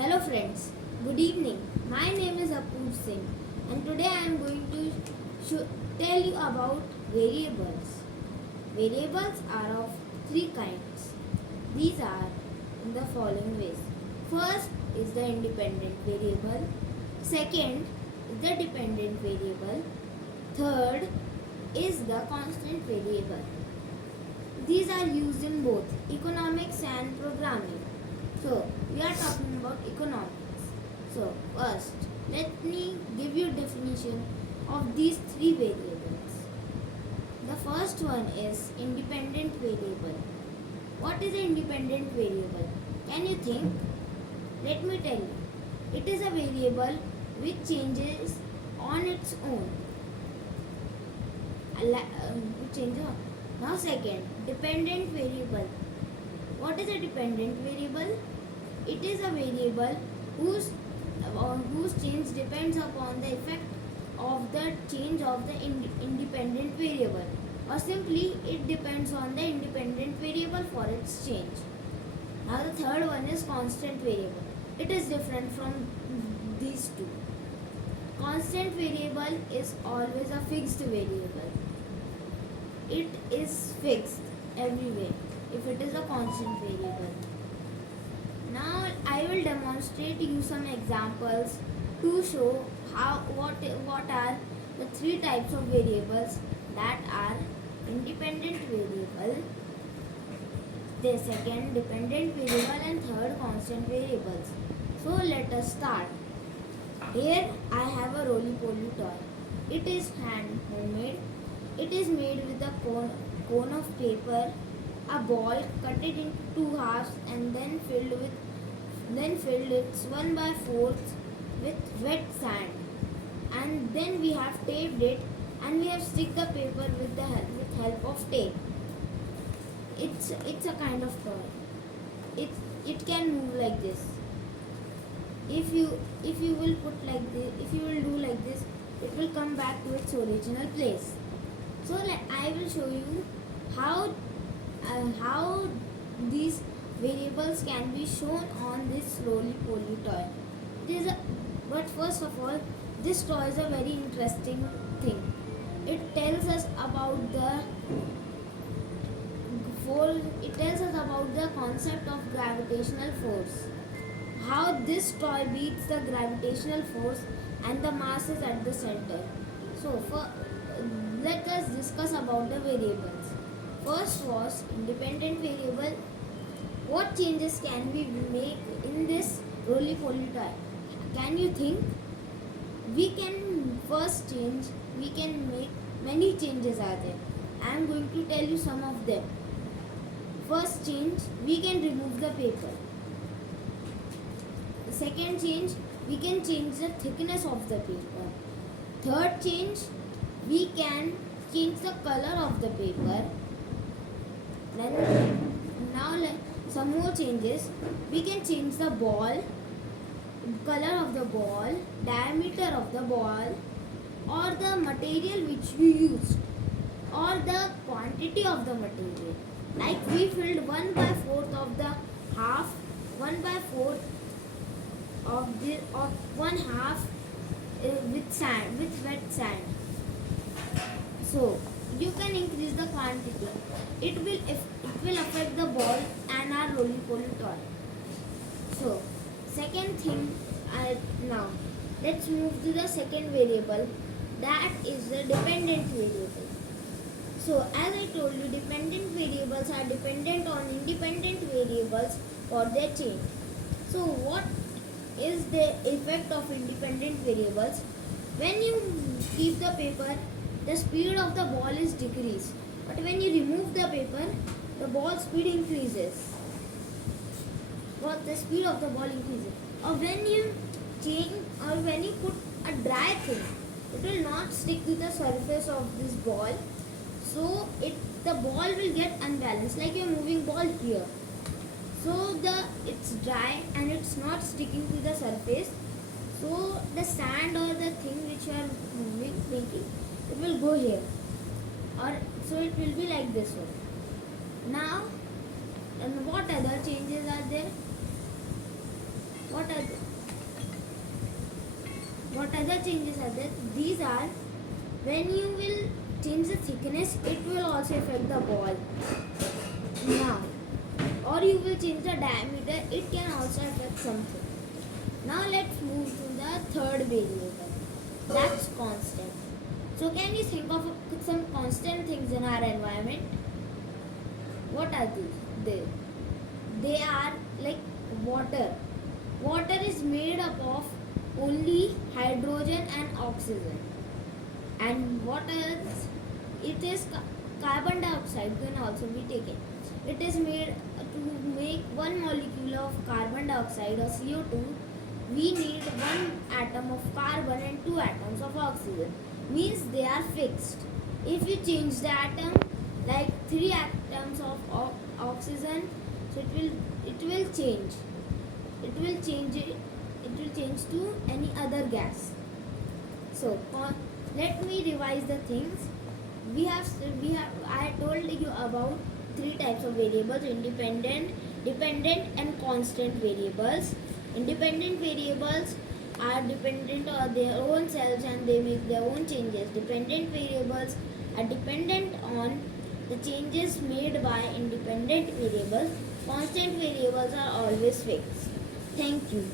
Hello friends, good evening. My name is Apoor Singh and today I am going to tell you about variables. Variables are of three kinds. These are in the following ways. First is the independent variable. Second is the dependent variable. Third is the constant variable. These are used in both economics and programming. So, we are talking about economics. So, first, let me give you definition of these three variables. The first one is independent variable. What is an independent variable? Can you think? Let me tell you. It is a variable which changes on its own. Now second, dependent variable. What is a dependent variable? It is a variable whose change depends upon the effect of the change of the independent variable, or simply it depends on the independent variable for its change. Now the third one is constant variable. It is different from these two. Constant variable is always a fixed variable. It is fixed everywhere if it is a constant variable. Now I will demonstrate you some examples to show what are the three types of variables that are independent variable, the second dependent variable, and third constant variables. So let us start. Here I have a roly-poly toy. It is homemade. It is made with a cone of paper, a ball, cut it into two halves, and then filled it 1/4 with wet sand. And then we have taped it, and we have stick the paper with help of tape. It's a kind of toy. It can move like this. If you will put like this, if you will do like this, it will come back to its original place. So I will show you how these variables can be shown on this roly-poly toy. But first of all, this toy is a very interesting thing. It tells us about the concept of gravitational force. How this toy beats the gravitational force and the mass is at the center. So let us discuss about the variables. First was independent variable. What changes can we make in this roly-poly toy? Can you think? We can make many changes are there. I am going to tell you some of them. First change, we can remove the paper. The second change, we can change the thickness of the paper. Third change, we can change the color of the paper. Some more changes. We can change the ball, color of the ball, diameter of the ball, or the material which we used, or the quantity of the material. Like we filled 1/4 of the half, 1/4 of one half with wet sand. So you can increase the quantity. It will affect the ball and our roly-poly toy. So second thing, now let's move to the second variable, that is the dependent variable. So as I told you, dependent variables are dependent on independent variables for their change. So what is the effect of independent variables? When you keep the paper, the speed of the ball is decreased. But when you remove the paper, the ball speed increases. What the speed of the ball increases. Or when you put a dry thing, it will not stick to the surface of this ball. So the ball will get unbalanced, like you're moving ball here. So it's dry and it's not sticking to the surface. So the sand or the thing which you are making, it will go here, or so it will be like this one. Now, and what other changes are there? What what other changes are there? These are when you will change the thickness, it will also affect the ball. Now, or you will change the diameter, it can also affect something. Now let's move to the third variable, that's constant. So can you think of some constant things in our environment? What are these? They are like water. Water is made up of only hydrogen and oxygen. And what else? It is carbon dioxide can also be taken. It is made to make one molecule of carbon dioxide or CO2. We need one atom of carbon and two atoms of oxygen. Means they are fixed. If you change the atom, like three atoms of oxygen, so it will change. It will change to any other gas. So let me revise the things. We have I told you about three types of variables: independent, dependent, and constant variables. Independent variables are dependent on their own selves and they make their own changes. Dependent variables are dependent on the changes made by independent variables. Constant variables are always fixed. Thank you.